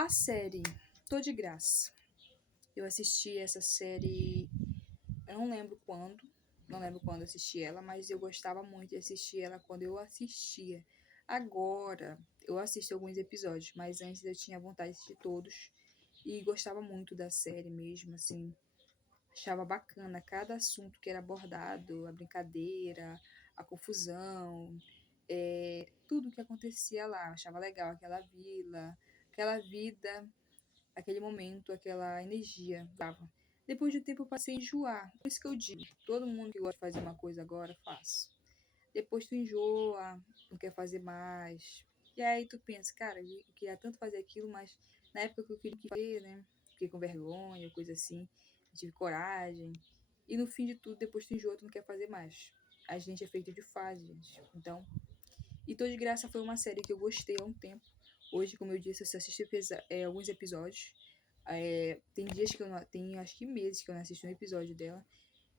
A série Tô de Graça. Eu assisti essa série, eu não lembro quando assisti ela, mas eu gostava muito de assistir ela quando eu assistia. Agora, eu assisto alguns episódios, mas antes eu tinha vontade de assistir todos e gostava muito da série mesmo, assim. Achava bacana cada assunto que era abordado, a brincadeira, a confusão, tudo que acontecia lá. Achava legal aquela vila, aquela vida, aquele momento, aquela energia dava. Depois de um tempo eu passei a enjoar. Por isso que eu digo, todo mundo que gosta de fazer uma coisa agora, faço. Depois tu enjoa, não quer fazer mais. E aí tu pensa, cara, eu queria tanto fazer aquilo, mas na época que eu queria fazer, né? Fiquei com vergonha, coisa assim. Não tive coragem. E no fim de tudo, depois tu enjoa, tu não quer fazer mais. A gente é feito de fase, gente. Então, e Tô de Graça foi uma série que eu gostei há um tempo. Hoje, como eu disse, eu só assisti alguns episódios. Tem dias que eu não, tem acho que meses que eu não assisto um episódio dela.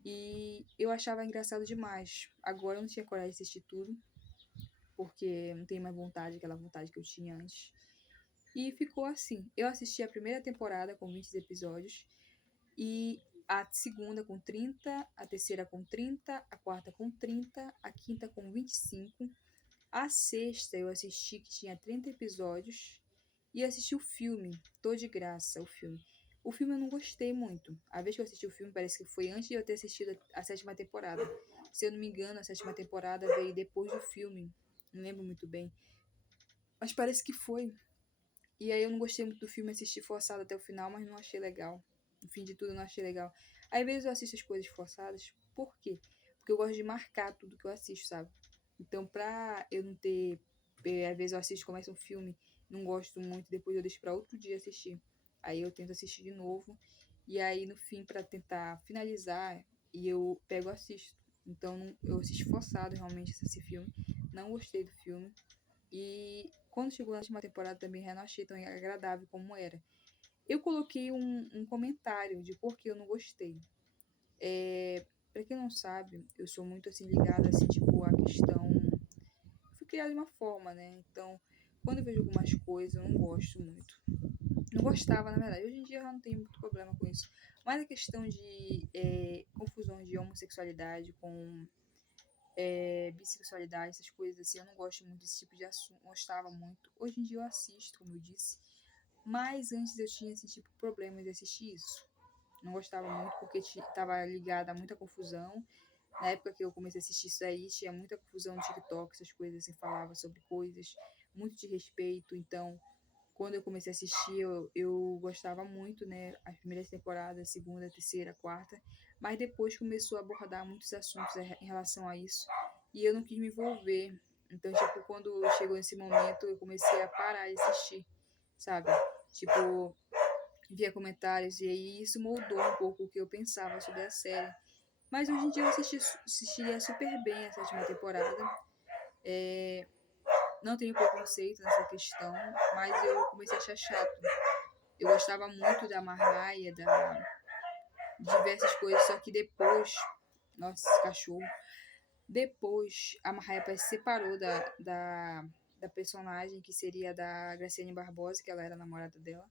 E eu achava engraçado demais. Agora eu não tinha coragem de assistir tudo, porque não tenho mais vontade, aquela vontade que eu tinha antes. E ficou assim. Eu assisti a primeira temporada com 20 episódios, e a segunda com 30, a terceira com 30, a quarta com 30, a quinta com 25. A sexta eu assisti, que tinha 30 episódios, e assisti o filme, Tô de Graça, o filme. O filme eu não gostei muito. A vez que eu assisti o filme parece que foi antes de eu ter assistido a sétima temporada. Se eu não me engano, a sétima temporada veio depois do filme. Não lembro muito bem. Mas parece que foi. E aí eu não gostei muito do filme, assisti forçado até o final, mas não achei legal. No fim de tudo, eu não achei legal. Às vezes eu assisto as coisas forçadas. Por quê? Porque eu gosto de marcar tudo que eu assisto, sabe? Então, pra eu não ter. Às vezes eu assisto, começa um filme, não gosto muito, depois eu deixo pra outro dia assistir. Aí eu tento assistir de novo. E aí, no fim, pra tentar finalizar, e eu pego e assisto. Então, eu assisti forçado realmente esse filme. Não gostei do filme. E quando chegou na última temporada também já não achei tão agradável como era. Eu coloquei um comentário de por que eu não gostei. Pra quem não sabe, eu sou muito assim ligada assim, tipo, a questão. Eu fui criada de uma forma, né? Então, quando eu vejo algumas coisas, eu não gosto muito. Não gostava, na verdade. Hoje em dia eu já não tenho muito problema com isso. Mas a questão de confusão de homossexualidade com bissexualidade, essas coisas assim, eu não gosto muito desse tipo de assunto, gostava muito. Hoje em dia eu assisto, como eu disse, mas antes eu tinha esse tipo de problema de assistir isso. Não gostava muito porque estava ligada a muita confusão. Na época que eu comecei a assistir isso aí, tinha muita confusão no TikTok, essas coisas assim, falava sobre coisas, muito de respeito. Então, quando eu comecei a assistir, eu gostava muito, né? As primeiras temporadas, segunda, terceira, quarta. Mas depois começou a abordar muitos assuntos em relação a isso. E eu não quis me envolver. Então, tipo, quando chegou esse momento, eu comecei a parar de assistir, sabe? Tipo, via comentários. E aí isso moldou um pouco o que eu pensava sobre a série. Mas hoje em dia eu assistiria super bem a sétima temporada. Não tenho preconceito nessa questão, mas eu comecei a achar chato. Eu gostava muito da Marraia, de diversas coisas, só que depois. Nossa, esse cachorro. Depois, a Marraia se separou da personagem, que seria da Graciane Barbosa, que ela era a namorada dela.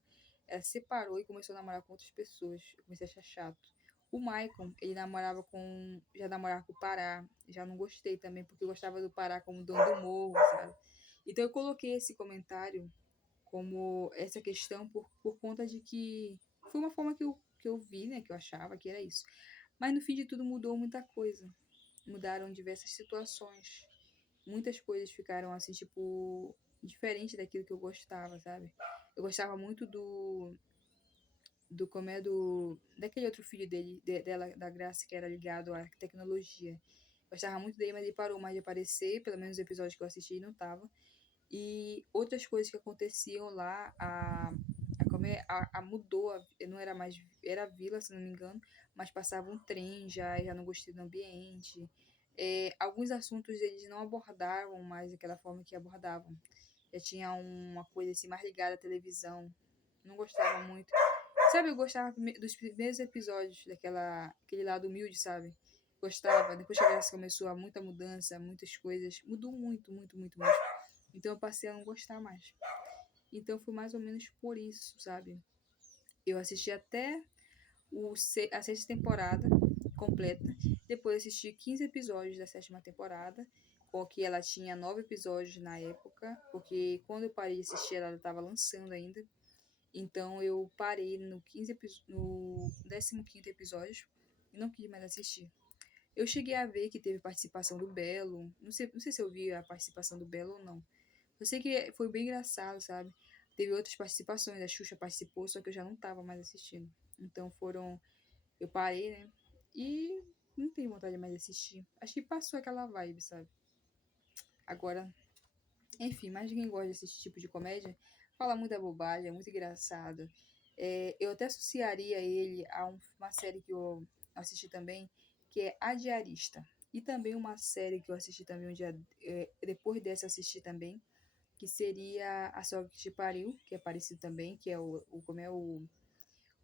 Ela se separou e começou a namorar com outras pessoas. Eu comecei a achar chato. O Maicon, ele namorava com. Já namorava com o Pará. Já não gostei também, porque eu gostava do Pará como dono do morro, sabe? Então eu coloquei esse comentário como essa questão por conta de que foi uma forma que eu vi, né? Que eu achava que era isso. Mas no fim de tudo mudou muita coisa. Mudaram diversas situações. Muitas coisas ficaram assim, tipo, diferente daquilo que eu gostava, sabe? Eu gostava muito do como é daquele outro filho dela, da Graça, que era ligado à tecnologia. Gostava muito dele, mas ele parou mais de aparecer, pelo menos os episódios que eu assisti não tava. E outras coisas que aconteciam lá, mudou, não era mais, era vila, se não me engano, mas passava um trem já não gostei do ambiente. Alguns assuntos eles não abordavam mais daquela forma que abordavam. Já tinha uma coisa assim mais ligada à televisão. Não gostava muito. Sabe, eu gostava dos primeiros episódios aquele lado humilde, sabe? Gostava. Depois que a Graça começou a muita mudança, muitas coisas. Mudou muito, muito, muito, muito. Então eu passei a não gostar mais. Então foi mais ou menos por isso, sabe? Eu assisti até a sexta temporada completa. Depois assisti 15 episódios da sétima temporada, porque ela tinha 9 episódios na época, porque quando eu parei de assistir ela estava lançando ainda. Então eu parei no 15º episódio e não quis mais assistir. Eu cheguei a ver que teve participação do Belo. Não sei se eu vi a participação do Belo ou não. Eu sei que foi bem engraçado, sabe? Teve outras participações, a Xuxa participou, só que eu já não tava mais assistindo. Então foram. Eu parei, né? E não tenho vontade mais de assistir. Acho que passou aquela vibe, sabe? Agora, enfim, mas quem gosta desse tipo de comédia fala muita bobagem, é muito engraçado. Eu até associaria ele a uma série que eu assisti também, que é A Diarista. E também uma série que eu assisti também um dia, depois dessa eu assisti também, que seria A Sogra que Te Pariu, que é parecido também, que é como é o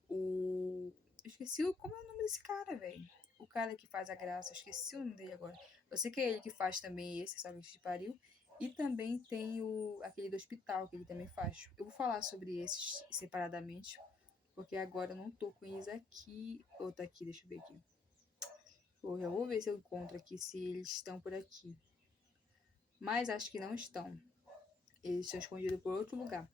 eu esqueci como é o nome desse cara, velho. O cara que faz a graça, eu esqueci o nome dele agora. Eu sei que é ele que faz também esse, Sogra que Te Pariu. E também tem aquele do hospital, que ele também faz. Eu vou falar sobre esses separadamente, porque agora eu não tô com eles aqui. Ou tá aqui, deixa eu ver aqui. Eu vou ver se eu encontro aqui, se eles estão por aqui. Mas acho que não estão. Eles estão escondidos por outro lugar.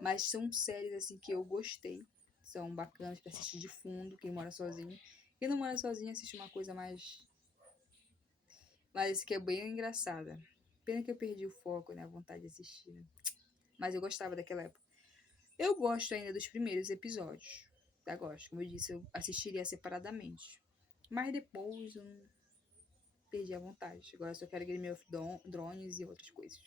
Mas são séries assim que eu gostei. São bacanas pra assistir de fundo, quem mora sozinho. Quem não mora sozinho assiste uma coisa mais. Mas que é bem engraçada. Pena que eu perdi o foco, né? A vontade de assistir, né? Mas eu gostava daquela época. Eu gosto ainda dos primeiros episódios. Tá, gosto. Como eu disse, eu assistiria separadamente. Mas depois eu perdi a vontade. Agora eu só quero Game of Thrones e outras coisas.